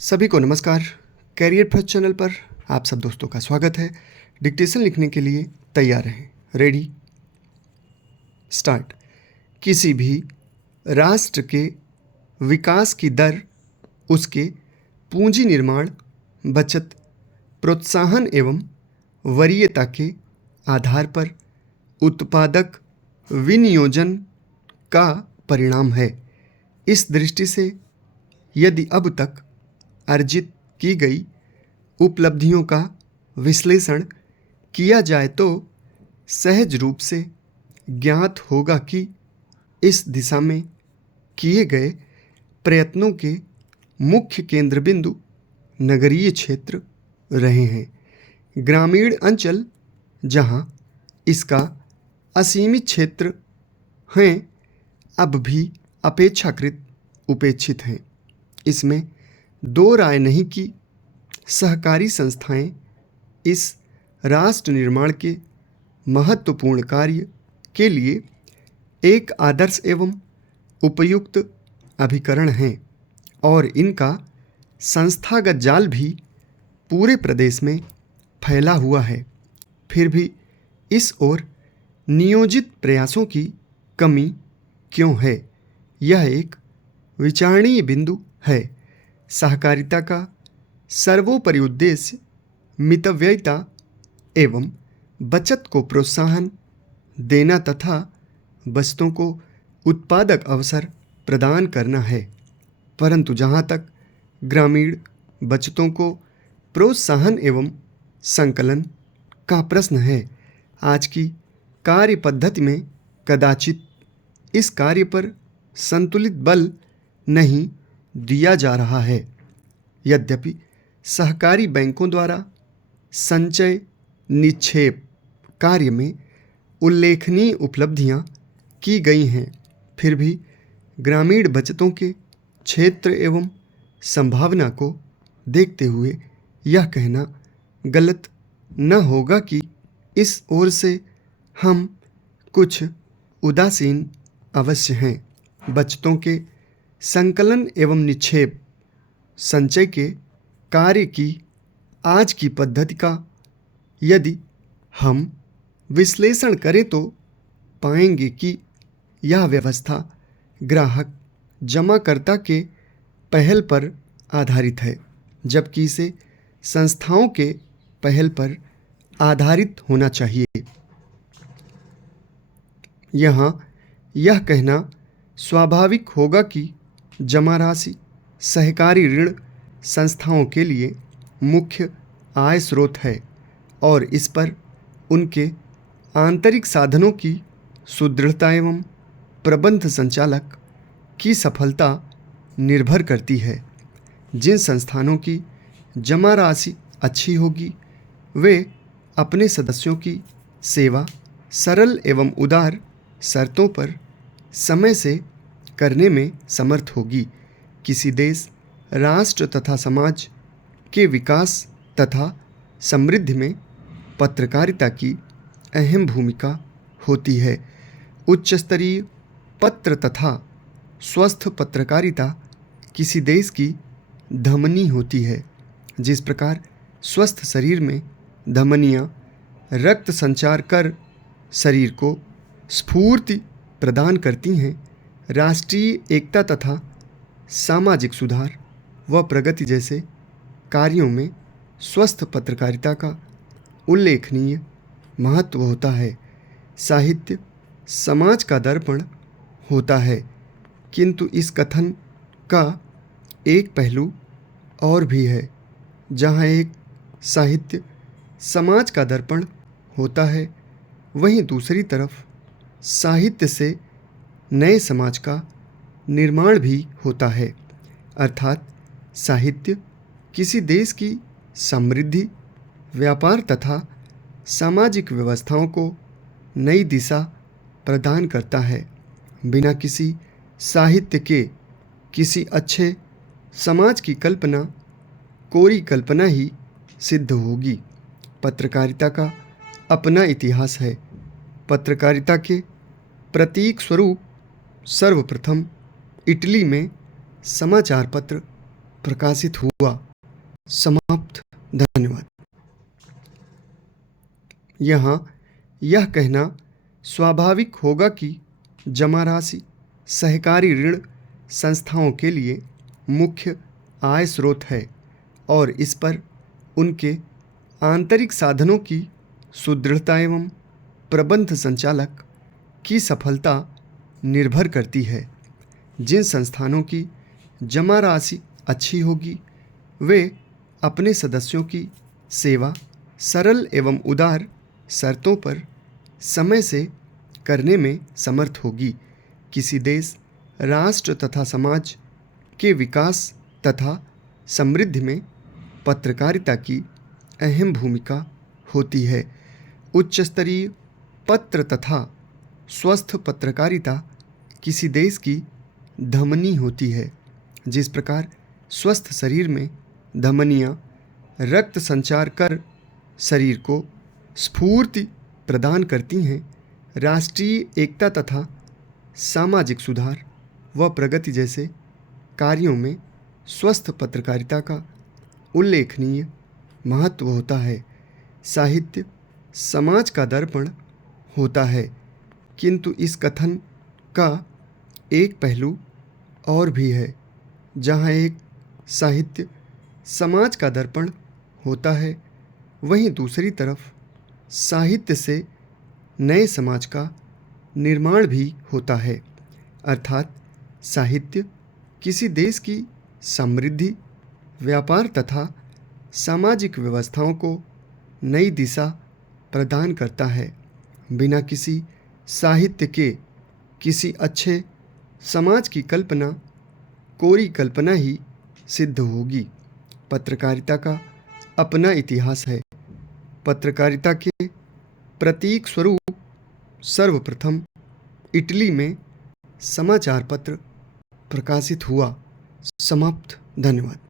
सभी को नमस्कार। कैरियर फर्स्ट चैनल पर आप सब दोस्तों का स्वागत है। डिक्टेशन लिखने के लिए तैयार रहें। Ready start. किसी भी राष्ट्र के विकास की दर उसके पूंजी निर्माण, बचत, प्रोत्साहन एवं वरीयता के आधार पर उत्पादक विनियोजन का परिणाम है। इस दृष्टि से यदि अब तक अर्जित की गई उपलब्धियों का विश्लेषण किया जाए तो सहज रूप से ज्ञात होगा कि इस दिशा में किए गए प्रयत्नों के मुख्य केंद्र बिंदु नगरीय क्षेत्र रहे हैं। ग्रामीण अंचल, जहां इसका असीमित क्षेत्र हैं, अब भी अपेक्षाकृत उपेक्षित हैं। इसमें दो राय नहीं कि सहकारी संस्थाएं इस राष्ट्र निर्माण के महत्वपूर्ण कार्य के लिए एक आदर्श एवं उपयुक्त अभिकरण हैं और इनका संस्थागत जाल भी पूरे प्रदेश में फैला हुआ है। फिर भी इस ओर नियोजित प्रयासों की कमी क्यों है, यह एक विचारणीय बिंदु है। सहकारिता का सर्वोपरि उद्देश्य मितव्ययिता एवं बचत को प्रोत्साहन देना तथा बचतों को उत्पादक अवसर प्रदान करना है। परंतु जहाँ तक ग्रामीण बचतों को प्रोत्साहन एवं संकलन का प्रश्न है, आज की कार्य पद्धति में कदाचित इस कार्य पर संतुलित बल नहीं दिया जा रहा है। यद्यपि सहकारी बैंकों द्वारा संचय निक्षेप कार्य में उल्लेखनीय उपलब्धियां की गई हैं, फिर भी ग्रामीण बचतों के क्षेत्र एवं संभावना को देखते हुए यह कहना गलत न होगा कि इस ओर से हम कुछ उदासीन अवश्य हैं। बचतों के संकलन एवं निक्षेप संचय के कार्य की आज की पद्धति का यदि हम विश्लेषण करें तो पाएंगे कि यह व्यवस्था ग्राहक जमाकर्ता के पहल पर आधारित है, जबकि इसे संस्थाओं के पहल पर आधारित होना चाहिए। यहाँ यह कहना स्वाभाविक होगा कि जमा राशि सहकारी ऋण संस्थाओं के लिए मुख्य आय स्रोत है और इस पर उनके आंतरिक साधनों की सुदृढ़ता एवं प्रबंध संचालक की सफलता निर्भर करती है। जिन संस्थानों की जमा राशि अच्छी होगी, वे अपने सदस्यों की सेवा सरल एवं उदार शर्तों पर समय से करने में समर्थ होगी। किसी देश, राष्ट्र तथा समाज के विकास तथा समृद्धि में पत्रकारिता की अहम भूमिका होती है। उच्च स्तरीय पत्र तथा स्वस्थ पत्रकारिता किसी देश की धमनी होती है। जिस प्रकार स्वस्थ शरीर में धमनियाँ रक्त संचार कर शरीर को स्फूर्ति प्रदान करती हैं, राष्ट्रीय एकता तथा सामाजिक सुधार व प्रगति जैसे कार्यों में स्वस्थ पत्रकारिता का उल्लेखनीय महत्व होता है। साहित्य समाज का दर्पण होता है, किंतु इस कथन का एक पहलू और भी है। जहाँ एक साहित्य समाज का दर्पण होता है, वहीं दूसरी तरफ साहित्य से नए समाज का निर्माण भी होता है। अर्थात साहित्य किसी देश की समृद्धि, व्यापार तथा सामाजिक व्यवस्थाओं को नई दिशा प्रदान करता है। बिना किसी साहित्य के किसी अच्छे समाज की कल्पना कोरी कल्पना ही सिद्ध होगी। पत्रकारिता का अपना इतिहास है। पत्रकारिता के प्रतीक स्वरूप सर्वप्रथम इटली में समाचार पत्र प्रकाशित हुआ। समाप्त। धन्यवाद। यहाँ यह कहना स्वाभाविक होगा कि जमा राशि सहकारी ऋण संस्थाओं के लिए मुख्य आय स्रोत है और इस पर उनके आंतरिक साधनों की सुदृढ़ता एवं प्रबंध संचालक की सफलता निर्भर करती है। जिन संस्थानों की जमा राशि अच्छी होगी वे अपने सदस्यों की सेवा सरल एवं उदार शर्तों पर समय से करने में समर्थ होगी। किसी देश, राष्ट्र तथा समाज के विकास तथा समृद्धि में पत्रकारिता की अहम भूमिका होती है। उच्च स्तरीय पत्र तथा स्वस्थ पत्रकारिता किसी देश की धमनी होती है। जिस प्रकार स्वस्थ शरीर में धमनियाँ रक्त संचार कर शरीर को स्फूर्ति प्रदान करती हैं, राष्ट्रीय एकता तथा सामाजिक सुधार व प्रगति जैसे कार्यों में स्वस्थ पत्रकारिता का उल्लेखनीय महत्व होता है। साहित्य समाज का दर्पण होता है, किंतु इस कथन का एक पहलू और भी है। जहाँ एक साहित्य समाज का दर्पण होता है, वहीं दूसरी तरफ साहित्य से नए समाज का निर्माण भी होता है। अर्थात साहित्य किसी देश की समृद्धि, व्यापार तथा सामाजिक व्यवस्थाओं को नई दिशा प्रदान करता है। बिना किसी साहित्य के किसी अच्छे समाज की कल्पना कोरी कल्पना ही सिद्ध होगी। पत्रकारिता का अपना इतिहास है। पत्रकारिता के प्रतीक स्वरूप सर्वप्रथम इटली में समाचार पत्र प्रकाशित हुआ। समाप्त। धन्यवाद।